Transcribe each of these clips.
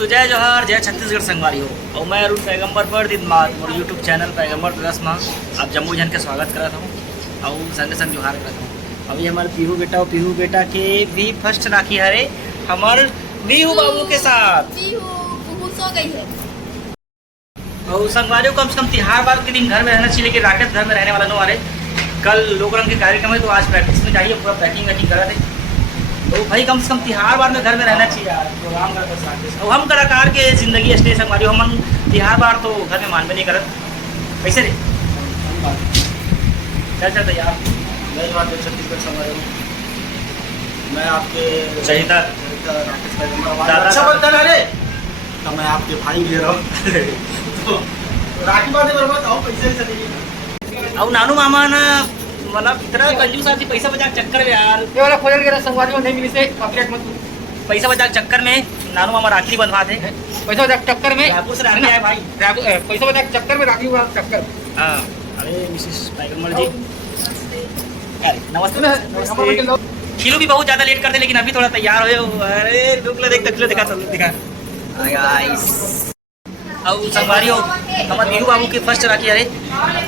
तो जय जोहार जय छत्तीसगढ़ संगवारी हो और मैं अरुण पैगंबर पर दिन बाद मोर यूट्यूब चैनल पैगंबर प्लस में आप जम्मू जन के स्वागत करता हूँ और संग संग जोहार करता हूँ। अभी हमारे पीहू बेटा और पीहू बेटा के भी फर्स्ट राखी हरे हमारे बीहू बाबू के साथ सो गई है। और संगवारियों कम से कम तिहार बार के दिन घर में रहना चाहिए, लेकिन राकेश घर में रहने वाला नो आ रहे। कल लोक रंग के कार्यक्रम है तो आज प्रैक्टिस में जाइए, पूरा पैकिंग वैकिंग करा थे। तो भाई कम से कम तिहार बार में घर में रहना चाहिए यार, प्रोग्राम करते राकेश। और हम कलाकार के जिंदगी स्टेज संगवारी हम तिहार बार तो घर में मानवे नहीं करत कैसे रे। चल चल यार छत्तीसगढ़ संगवारी मैं आपके चहिता राकेश पैगंबर रे तो मैं आपके भाई ले रहा हूँ तो राखी बांधे बर्बाद आओ पैसे चलिए। और नानू मामा ना मतलब इतना कंजूस आदमी पैसा बचा चक्कर में यार ये वाला खोजल के संगवारी में नहीं मिली से अपडेट मत पैसा बचा चक्कर में नानू मामा राखी बंधवा थे। पैसा बचा चक्कर में रायपुर से राखी आए भाई, पैसा बचा चक्कर में राखी हुआ चक्कर। हाँ अरे मिसेस पैगंबर जी नमस्ते। नमस्ते। खिलू भी बहुत ज्यादा लेट करते लेकिन अभी थोड़ा तैयार हो। अरे रुक ले दिखा दिखा गाइस। और संगवारी हो हमारे पीहू बाबू के फर्स्ट राखी है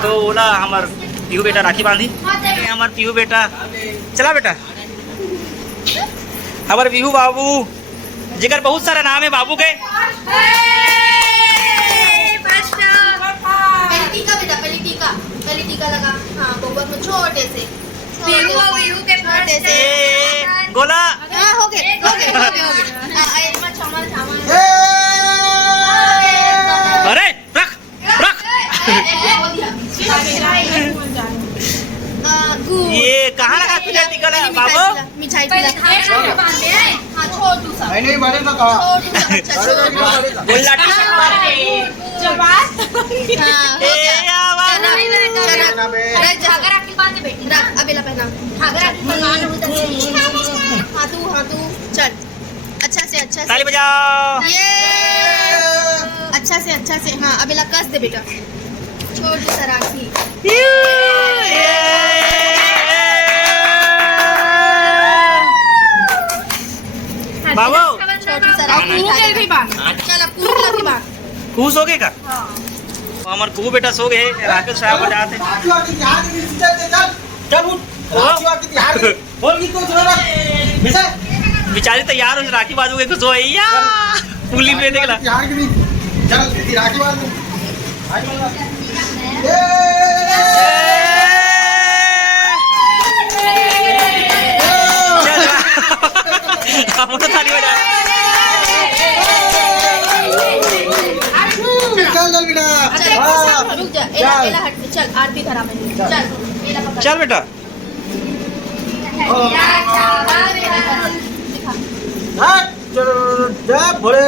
तो बोला हमार पीहू बेटा राखी बांधी। हमार पीहू बेटा चला बेटा हमारे पीहू बाबू जिगर बहुत सारा नाम है बाबू के। पहली टीका लगा। हाँ गोबर में छोटे से छोटे से गोला हो गए अरे रख रख ये कहाँ लगा तुझे टीका लगा बाबू मिठाई हाँ छोटू सा नहीं बनेगा कहा गोला चल अच्छा से ताली बजाओ। ये अच्छा से हाँ अबेला कस दे बेटा छोटी सा राखी। बाबू छोटी सा राखी चल अब पूरा भी बांध। खुश हो गए का हमार कू बेटा सो गए राकेश साहब बजाते बेचारी तैयार हो राखी बाजू के खुश हो या पुली पे निकला। ताली बजा रुक जा एला हट चल आरती धरा में चल बेटा बड़े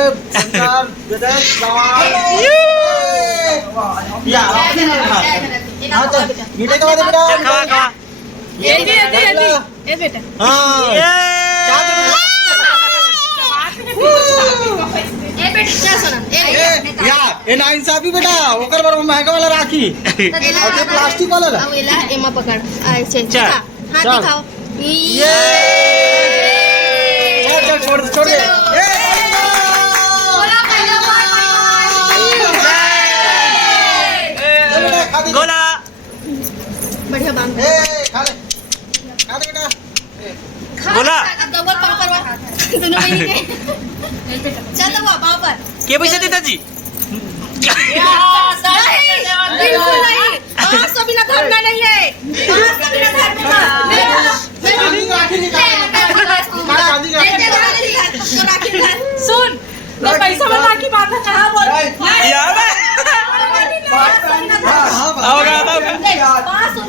इंसाफी बेटा ओकर बर महंगा वाला राखी और प्लास्टिक वाला ना एला एमा पकड़ ऐसे हाथ दिखाओ। ये चल छोड़ दे गोला बढ़िया बांध खा ले बेटा गोला डबल पापड़ दोनों में चल पाव पर के पैसे देता जी बिल्कुल नहीं तो बिना धरना नहीं है तो बिना सुन मैं पैसा में राखी बांधना कहाँ बोल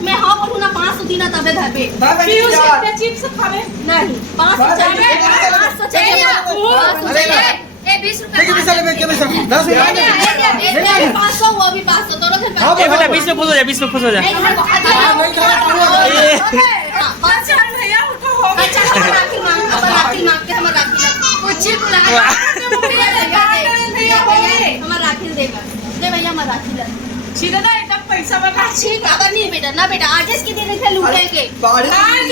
मैं हाँ बोलूँ ना 500 दिन तबे घर पे चिप्स खावे नहीं 500 चाहिए 20 रुपए 500 वो भी 500 दोनों से बेटा 20 में खुश हो जा 20 में खुश हो जा। राखी मांग के हम राखी कुछ हमारा राखी देगा दे भैया हमारा राखी सीधा ना एकदम पैसा बता ठीक अगर नहीं बेटा ना बेटा आज इसके दिन से लूटेंगे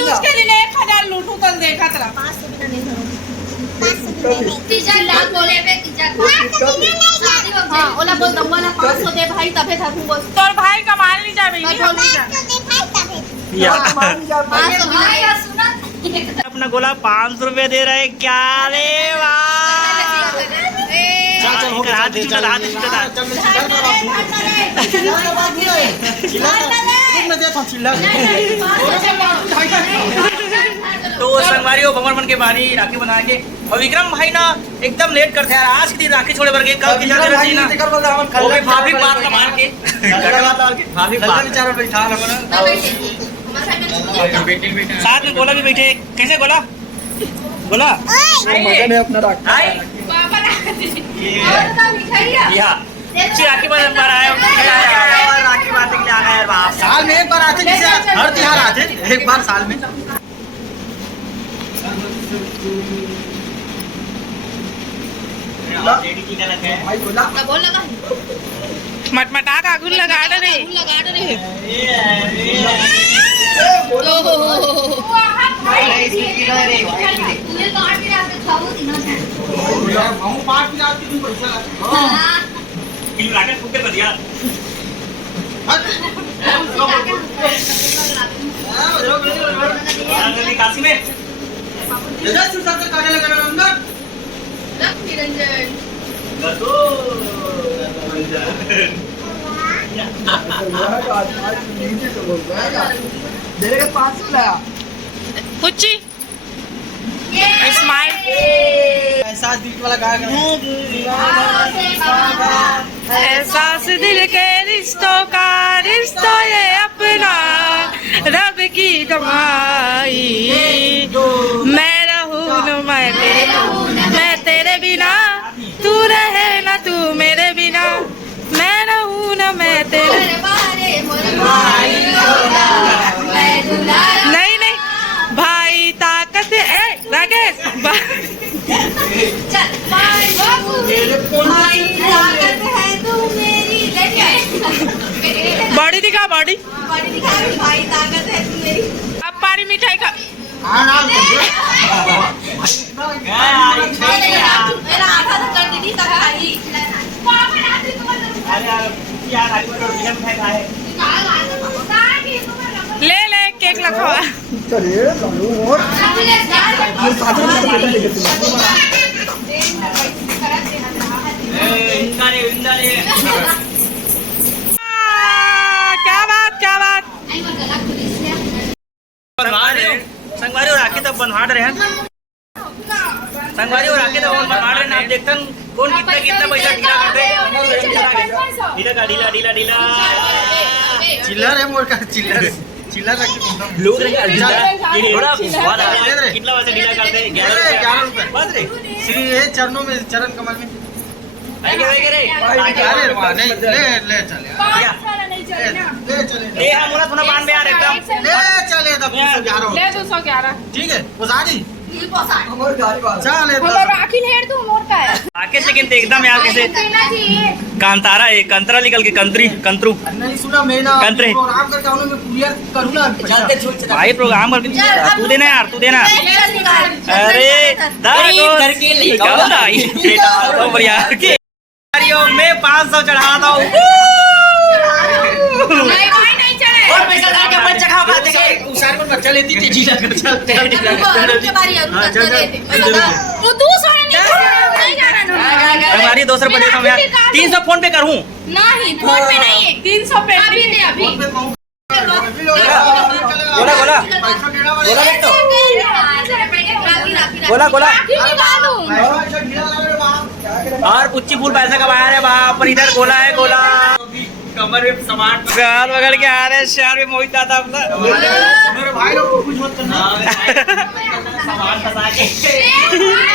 उसके लिए 1000 लूटू कल देखा तेरा 500 बिना नहीं धरो 500 तीजा लाख बोले पे तीजा हाँ ओला बोल दो वाला 500 दे भाई तबे था बोल तोर भाई कमाल नहीं जाबे या 500 भाई सुना अपना गोला 500 रुपए दे रहे क्या रे वाह चल हो गया हाथ छूटा तो संगवारी भंवर बन के बारी राखी बना के और विक्रम भाई ना एकदम लेट करते हैं आज के दिन राखी छोड़े बर के कल की जाने रही ना वो भी भाभी बात का मार के भाभी बेचारा बैठा साथ में गोला भी बैठे कैसे गोला गोला मजा नहीं अपना राखी हाय राखी बंधन पर आया राखी बांधने के लिए आ गया यार बाप साल में एक बार आते जैसे हर त्योहार आते एक बार साल में भाई बोला बोल लगा मटमटा का गुल लगा रे लगा रे राकेश फूक के बदिया काशी में पुच्ची स्माइल एहसास दिल वाला गाना एहसास दिल के रिश्तों का रिश्ता ये अपना रब की कमाई मैं रहूं न मैं तेरे बिना तू रहे न तू मेरे बिना मैं रहूं न मैं तेरे नहीं नहीं भाई ताकत है राकेश बॉडी दिखा बॉडी अब पारी मिठाई खा ले ले केक लखवा चलिए और क्या बात संगवारी और राखी तब बनवा रहे हैं संगवारी और राखी तब बनवा रहे हैं आप देखते हैं कौन कितना पैसा ढीला करते ढीला चिल्लर है मोर का चिल्लर चिल्लर रख लोग कितना पैसा ढीला करते 11 रुपए बस रे श्री है चरणों में चरण कमल में अरे अरे वाह नहीं ले चले ले चले ये हमरा थोड़ा पान में आ रहा एकदम ले चले तब 211 ले 211 ठीक है पुजारी चले राखी लेर तू मोर का है राकेश लेकिन तो एकदम यार कैसे कांतारा है कंतरा निकल के कंतरू नहीं सुना मैं ना कंतरे। प्रोग्राम करके आऊं मैं कुरियर करूं ना भाई प्रोग्राम करके तू देना यार तू देना अरे करके तो बढ़िया मैं 500 चढ़ाता हूँ और पैसा ला के अपन चढ़ाओ खाते हैं उसार पर बच्चा लेती थी जीला कर चलते हैं हमारी 200 रुपए देता हूँ यार 300 फोन पे करूँ नहीं फोन पे नहीं है 300 पे अभी दे अभी बोला बोला बोला बोला और पुच्ची फूल पैसा कमाया है बाप पर इधर गोला है गोला कमर में सामान प्यार वगैरह के आ रहे हैं शहर में मोहित दादा अपना मेरे भाई लोग को कुछ मत करना सामान फंसा के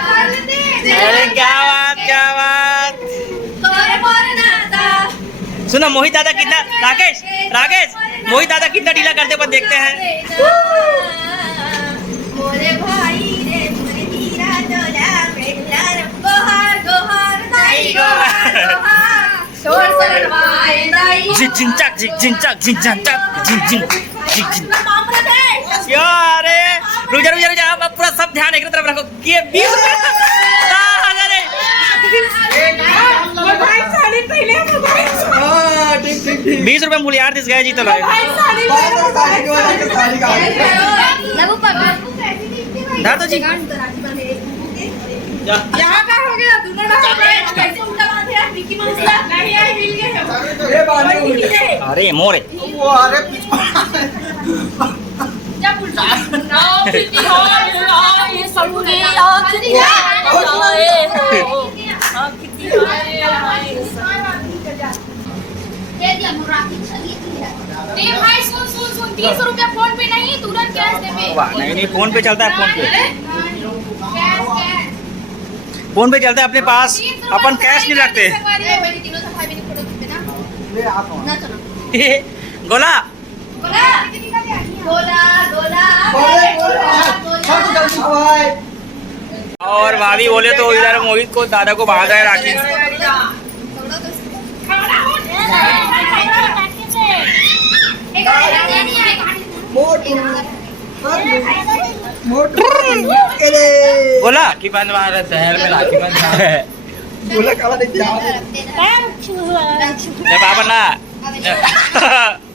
अरे क्या बात सुनो मोहित दादा कितना राकेश मोहित दादा कितना ढीला करते पर देखते हैं मोरे भाई रे मोरे हीरा डोला बेटा गोहार गोहार नहीं गोहार गोहार शोर सरवाए दाई झिक झिक चक झिक झिक चक झिक झिक चक झिक झिक झिक झिक यार रुक जा अब पूरा सब ध्यान एक तरफ रखो ये 20 रुपए भाई साड़ी पहले 20 रुपए मूल्य यार दिस गए जी तो लाए लगू पापा धर दो जी यहाँ का हो गया दोनों कैसे उल्टा बांधे यार विकी मंगला नहीं यार हिल गए अरे मोरे जब उल्टा ना विकी हो ये समुने आखिरी दे दिया मुरादी चली दे भाई सुन 30 रुपया फोन पे नहीं तुरंत कैश देबे वाह नहीं फोन पे चलता है फोन पे कैश फोन पे चलता है अपने पास अपन कैश नहीं रखते मेरी तीनों सफाई मेरी फोटो खींचते ना ले आप ना चलो गोला और भाभी बोले तो इधर मोहित को दादा को बाहर आए राखी बोला कि बंद मारा शहर में राखी बंद बोला काला देखिए पापा ना